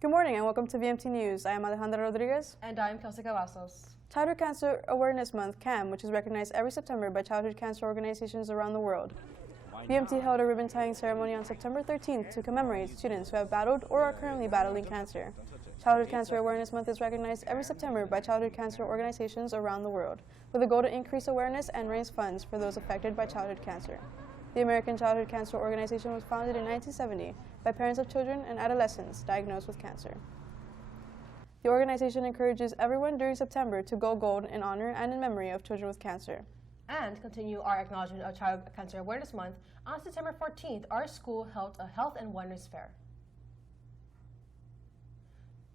Good morning and welcome to VMT News. I am Alejandra Rodriguez. And I'm Kelsey Cavazos. Childhood Cancer Awareness Month, CAM, which is recognized every September by childhood cancer organizations around the world. VMT held a ribbon tying ceremony on September 13th to commemorate students who have battled or are currently battling cancer. Childhood Cancer Awareness Month is recognized every September by childhood cancer organizations around the world, with a goal to increase awareness and raise funds for those affected by childhood cancer. The American Childhood Cancer Organization was founded in 1970 by parents of children and adolescents diagnosed with cancer. The organization encourages everyone during September to go gold in honor and in memory of children with cancer. And continue our acknowledgement of Child Cancer Awareness Month, on September 14th, our school held a health and wellness fair.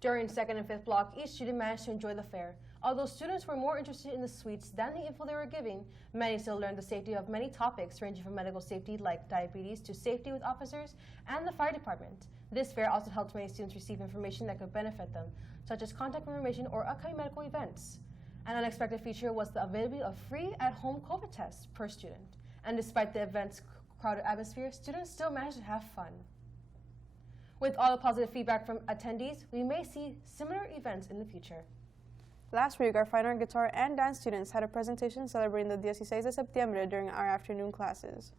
During 2nd and 5th block, each student managed to enjoy the fair. Although students were more interested in the sweets than the info they were giving, many still learned the safety of many topics ranging from medical safety like diabetes to safety with officers and the fire department. This fair also helped many students receive information that could benefit them, such as contact information or upcoming medical events. An unexpected feature was the availability of free at-home COVID tests per student. And despite the event's crowded atmosphere, students still managed to have fun. With all the positive feedback from attendees, we may see similar events in the future. Last week, our fine art, guitar, and dance students had a presentation celebrating the 16 de septiembre during our afternoon classes.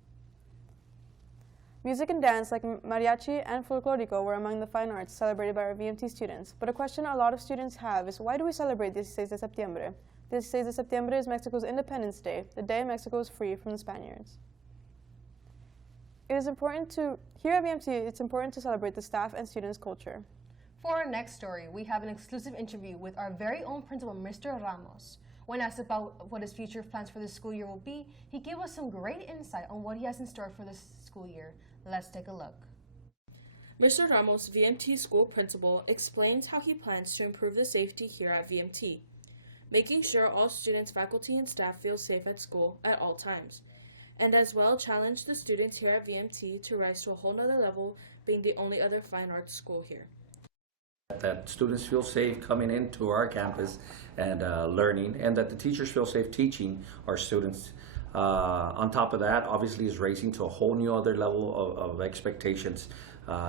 Music and dance like mariachi and folklorico were among the fine arts celebrated by our VMT students. But a question a lot of students have is, why do we celebrate 16 de septiembre? 16 de septiembre is Mexico's Independence Day, the day Mexico is free from the Spaniards. Here at VMT, it's important to celebrate the staff and students' culture. For our next story, we have an exclusive interview with our very own principal, Mr. Ramos. When asked about what his future plans for this school year will be, he gave us some great insight on what he has in store for this school year. Let's take a look. Mr. Ramos, VMT school principal, explains how he plans to improve the safety here at VMT, making sure all students, faculty, and staff feel safe at school at all times, and as well challenge the students here at VMT to rise to a whole nother level, being the only other fine arts school here. That students feel safe coming into our campus and learning, and that the teachers feel safe teaching our students. On top of that, obviously, is raising to a whole new other level of expectations.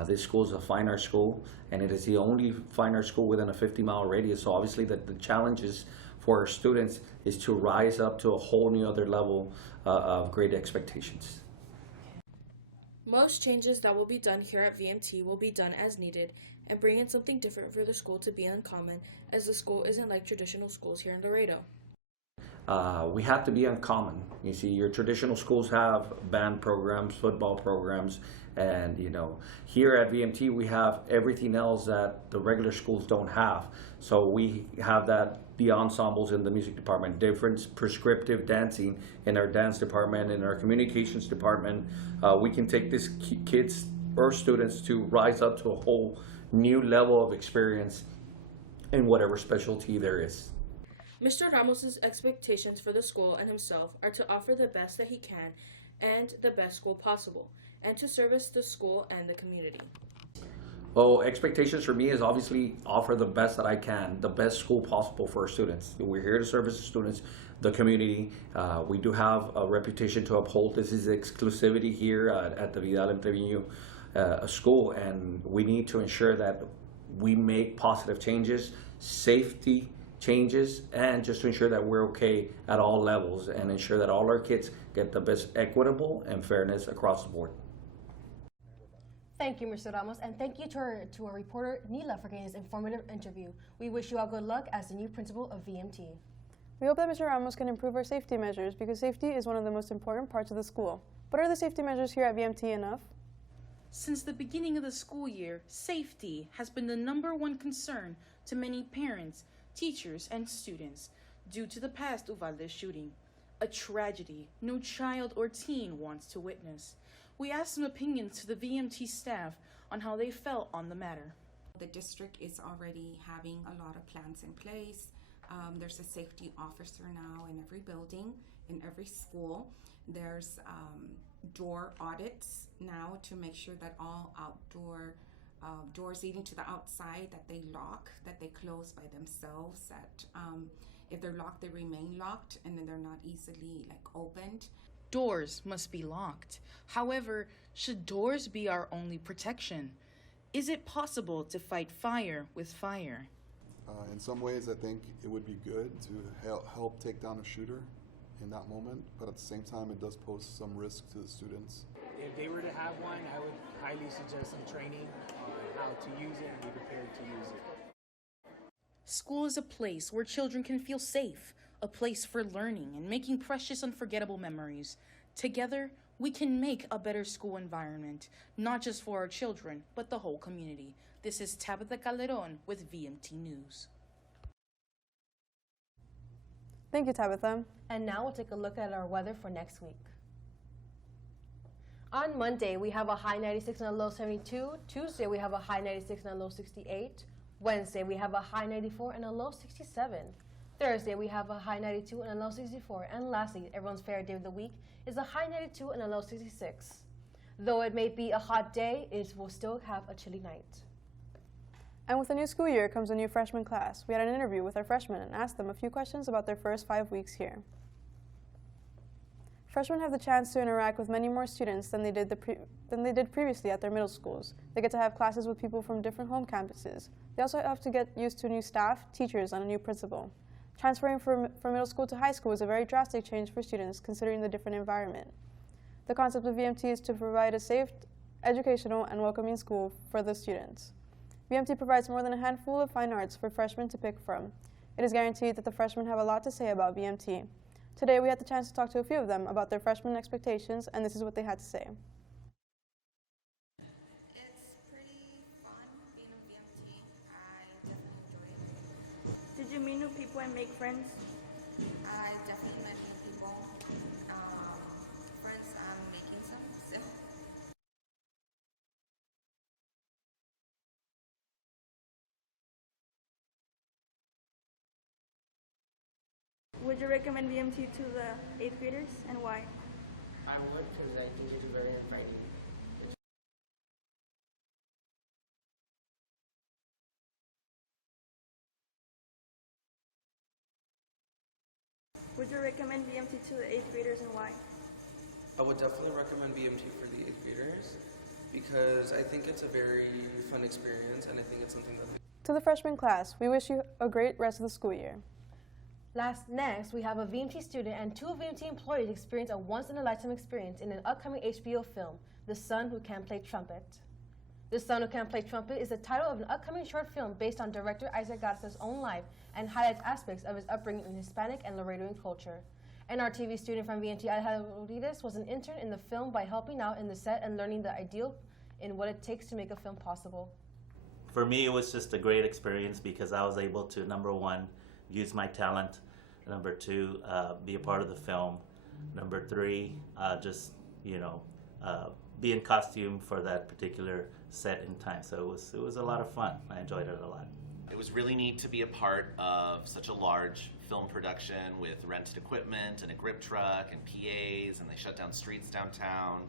This school is a fine arts school, and it is the only fine arts school within a 50-mile radius. So obviously, the challenges for our students is to rise up to a whole new other level of great expectations. Most changes that will be done here at VMT will be done as needed and bring in something different for the school to be uncommon, as the school isn't like traditional schools here in Laredo. We have to be uncommon. You see, your traditional schools have band programs, football programs, and here at VMT we have everything else that the regular schools don't have. So we have the ensembles in the music department, different prescriptive dancing in our dance department, in our communications department. We can take these kids or students to rise up to a whole new level of experience in whatever specialty there is. Mr. Ramos's expectations for the school and himself are to offer the best that he can and the best school possible, and to service the school and the community. Well, expectations for me is obviously offer the best that I can, the best school possible for our students. We're here to service the students, the community. We do have a reputation to uphold. This is exclusivity here at the Vidal Interview school, and we need to ensure that we make positive changes, safety changes, and just to ensure that we're okay at all levels and ensure that all our kids get the best equitable and fairness across the board. Thank you, Mr. Ramos, and thank you to our reporter, Nila, for getting this informative interview. We wish you all good luck as the new principal of VMT. We hope that Mr. Ramos can improve our safety measures because safety is one of the most important parts of the school. But are the safety measures here at VMT enough? Since the beginning of the school year, safety has been the #1 concern to many parents, teachers, and students due to the past Uvalde shooting, a tragedy no child or teen wants to witness. We asked some opinions to the VMT staff on how they felt on the matter. The district is already having a lot of plans in place. There's a safety officer now in every building, in every school. There's door audits now to make sure that all outdoor doors leading to the outside, that they lock, that they close by themselves, that if they're locked, they remain locked, and then they're not easily opened. Doors must be locked. However, should doors be our only protection? Is it possible to fight fire with fire? In some ways, I think it would be good to help take down a shooter in that moment, but at the same time, it does pose some risk to the students. If they were to have one, I would highly suggest some training on how to use it and be prepared to use it. School is a place where children can feel safe, a place for learning and making precious, unforgettable memories. Together, we can make a better school environment, not just for our children, but the whole community. This is Tabitha Calderon with VMT News. Thank you, Tabitha. And now we'll take a look at our weather for next week. On Monday, we have a high 96 and a low 72. Tuesday, we have a high 96 and a low 68. Wednesday, we have a high 94 and a low 67. Thursday, we have a high 92 and a low 64. And lastly, everyone's favorite day of the week is a high 92 and a low 66. Though it may be a hot day, it will still have a chilly night. And with the new school year comes a new freshman class. We had an interview with our freshmen and asked them a few questions about their first 5 weeks here. Freshmen have the chance to interact with many more students than they did previously at their middle schools. They get to have classes with people from different home campuses. They also have to get used to new staff, teachers, and a new principal. Transferring from middle school to high school is a very drastic change for students considering the different environment. The concept of VMT is to provide a safe, educational, and welcoming school for the students. VMT provides more than a handful of fine arts for freshmen to pick from. It is guaranteed that the freshmen have a lot to say about VMT. Today we had the chance to talk to a few of them about their freshman expectations, and this is what they had to say. It's pretty fun being in VMT. I definitely enjoy it. Did you meet new people and make friends? I definitely met new people. Friends, I'm making some still. Would you recommend VMT to the 8th graders and why? I would, because I think it's very inviting. Would you recommend VMT to the 8th graders and why? I would definitely recommend VMT for the 8th graders because I think it's a very fun experience and I think it's something that To the freshman class, we wish you a great rest of the school year. Next, we have a VMT student and 2 VMT employees experience a once-in-a-lifetime experience in an upcoming HBO film, The Son Who Can Play Trumpet. The Son Who Can Play Trumpet is the title of an upcoming short film based on director Isaac Garza's own life and highlights aspects of his upbringing in Hispanic and Laredoan culture. And our TV student from VMT, Alejandro, was an intern in the film by helping out in the set and learning the ideal in what it takes to make a film possible. For me, it was just a great experience because I was able to, number one, use my talent. Number 2, be a part of the film. Number 3, just, be in costume for that particular set in time. So it was a lot of fun. I enjoyed it a lot. It was really neat to be a part of such a large film production with rented equipment and a grip truck and PAs, and they shut down streets downtown.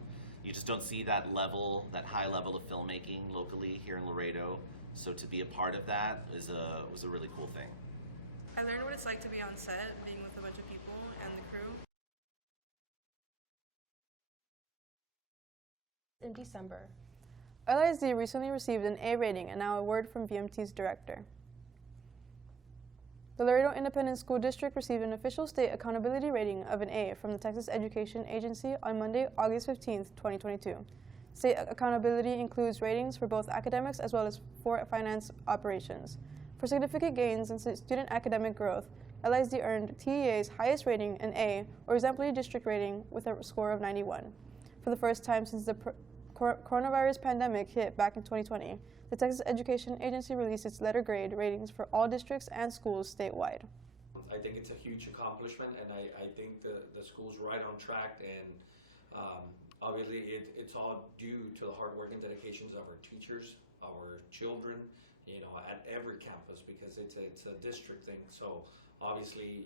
You just don't see that high level of filmmaking locally here in Laredo. So to be a part of that was a really cool thing. I learned what it's like to be on set, being with a bunch of people and the crew. In December. LISD recently received an A rating and now a word from VMT's director. The Laredo Independent School District received an official state accountability rating of an A from the Texas Education Agency on Monday, August 15, 2022. State accountability includes ratings for both academics as well as for finance operations. For significant gains in student academic growth, LISD earned TEA's highest rating, an A, or exemplary district rating, with a score of 91. For the first time since the coronavirus pandemic hit back in 2020, the Texas Education Agency released its letter grade ratings for all districts and schools statewide. I think it's a huge accomplishment, and I think the school's right on track, and obviously it's all due to the hard work and dedications of our teachers, our children, at every campus, because it's a district thing. So obviously,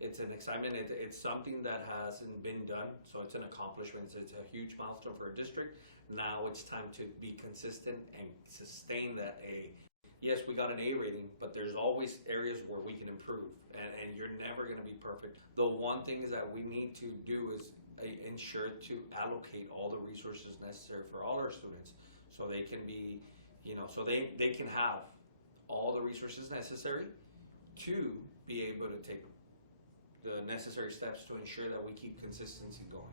it's an excitement. It's something that hasn't been done, so it's an accomplishment. It's a huge milestone for a district. Now it's time to be consistent and sustain that A. Yes, we got an A rating, but there's always areas where we can improve, and you're never going to be perfect. The one thing is that we need to do is ensure to allocate all the resources necessary for all our students so they can be so they can have all the resources necessary to be able to take the necessary steps to ensure that we keep consistency going.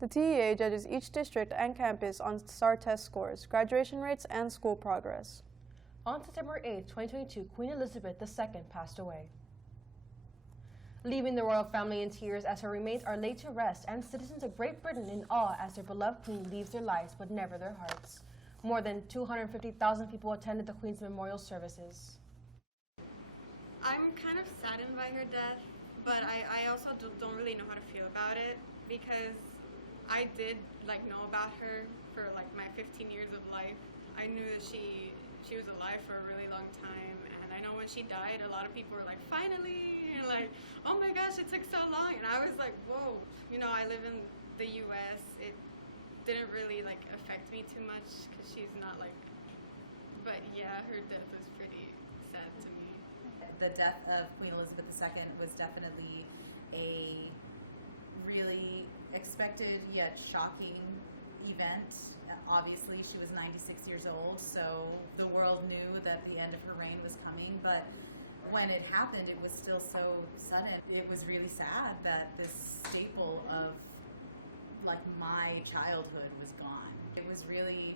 The TEA judges each district and campus on STAR test scores, graduation rates, and school progress. On September 8, 2022, Queen Elizabeth II passed away, leaving the royal family in tears as her remains are laid to rest, and citizens of Great Britain in awe as their beloved queen leaves their lives but never their hearts. More than 250,000 people attended the Queen's memorial services. I'm kind of saddened by her death, but I also don't really know how to feel about it, because I did know about her for my 15 years of life. I knew that she was alive for a really long time, and I know when she died, a lot of people were like, finally, and oh my gosh, it took so long, and I was like, whoa, I live in the US, it didn't really affect me too much, because she's not but yeah, her death was pretty sad to me. The death of Queen Elizabeth II was definitely a really expected yet shocking event. Obviously, she was 96 years old, so the world knew that the end of her reign was coming, but when it happened, it was still so sudden. It was really sad that this staple of my childhood was gone. It was really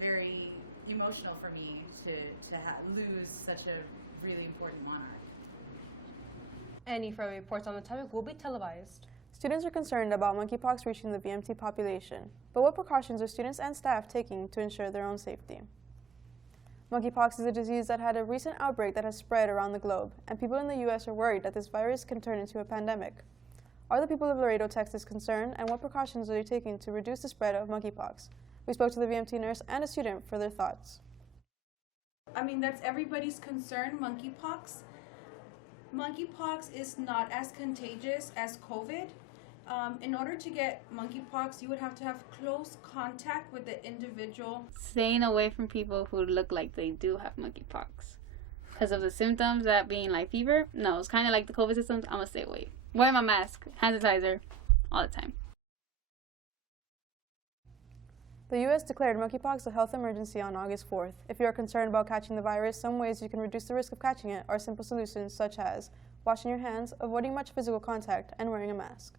very emotional for me to lose such a really important monarch. Any further reports on the topic will be televised. Students are concerned about monkeypox reaching the VMT population, but what precautions are students and staff taking to ensure their own safety? Monkeypox is a disease that had a recent outbreak that has spread around the globe, and people in the U.S. are worried that this virus can turn into a pandemic. Are the people of Laredo, Texas concerned, and what precautions are they taking to reduce the spread of monkeypox? We spoke to the VMT nurse and a student for their thoughts. That's everybody's concern, monkeypox. Monkeypox is not as contagious as COVID. In order to get monkeypox, you would have to have close contact with the individual. Staying away from people who look like they do have monkeypox. Because of the symptoms, that being like fever, no, it's kind of like the COVID symptoms, I'm going to stay away. Wear my mask, hand sanitizer, all the time. The U.S. declared monkeypox a health emergency on August 4th. If you are concerned about catching the virus, some ways you can reduce the risk of catching it are simple solutions such as washing your hands, avoiding much physical contact, and wearing a mask.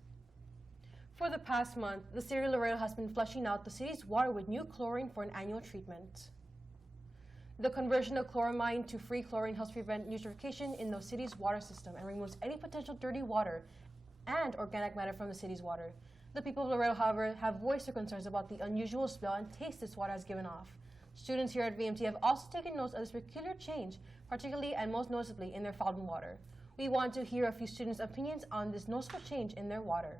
For the past month, the city of Laredo has been flushing out the city's water with new chlorine for an annual treatment. The conversion of chloramine to free chlorine helps prevent eutrophication in the city's water system and removes any potential dirty water and organic matter from the city's water. The people of Laredo, however, have voiced their concerns about the unusual smell and taste this water has given off. Students here at VMT have also taken note of this peculiar change, particularly and most noticeably in their fountain water. We want to hear a few students' opinions on this noticeable change in their water.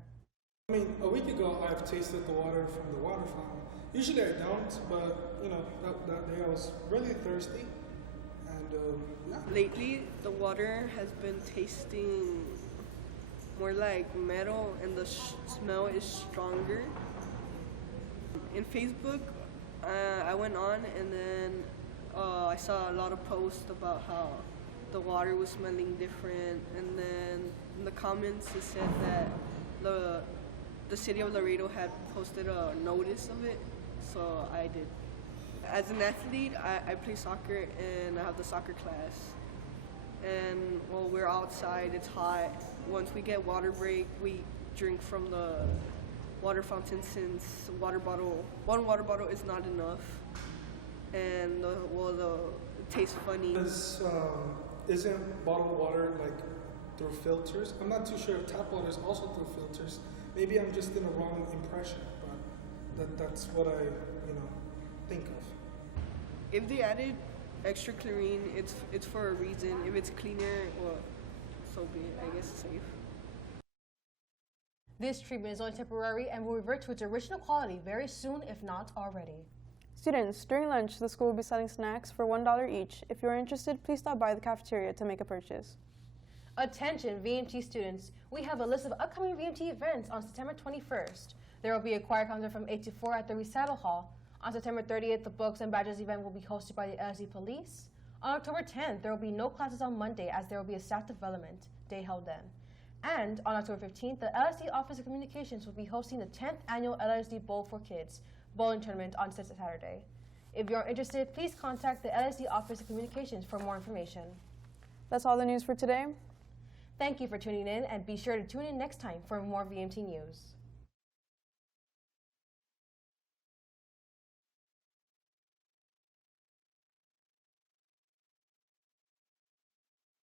A week ago, I've tasted the water from the water fountain. Usually I don't, but that day I was really thirsty, and yeah. Lately, the water has been tasting more like metal, and the smell is stronger. In Facebook, I went on, and then I saw a lot of posts about how the water was smelling different, and then in the comments it said that the city of Laredo had posted a notice of it, so I did. As an athlete, I play soccer, and I have the soccer class. And while we're outside, it's hot. Once we get water break, we drink from the water fountain, since one water bottle is not enough. And it tastes funny. Isn't bottled water through filters? I'm not too sure if tap water is also through filters. Maybe I'm just in a wrong impression, but that's what I think of. If they added extra chlorine, it's for a reason. If it's cleaner, well, so be it. I guess it's safe. This treatment is only temporary and will revert to its original quality very soon, if not already. Students, during lunch, the school will be selling snacks for $1 each. If you are interested, please stop by the cafeteria to make a purchase. Attention VMT students, we have a list of upcoming VMT events on September 21st. There will be a choir concert from 8 to 4 at the recital hall. On September 30th, the Books and Badges event will be hosted by the LSD Police. On October 10th, there will be no classes on Monday as there will be a staff development day held then. And on October 15th, the LSD Office of Communications will be hosting the 10th annual LSD Bowl for Kids. bowling tournament on Saturday. If you're interested, please contact the LSD Office of Communications for more information. That's all the news for today. Thank you for tuning in, and be sure to tune in next time for more VMT news.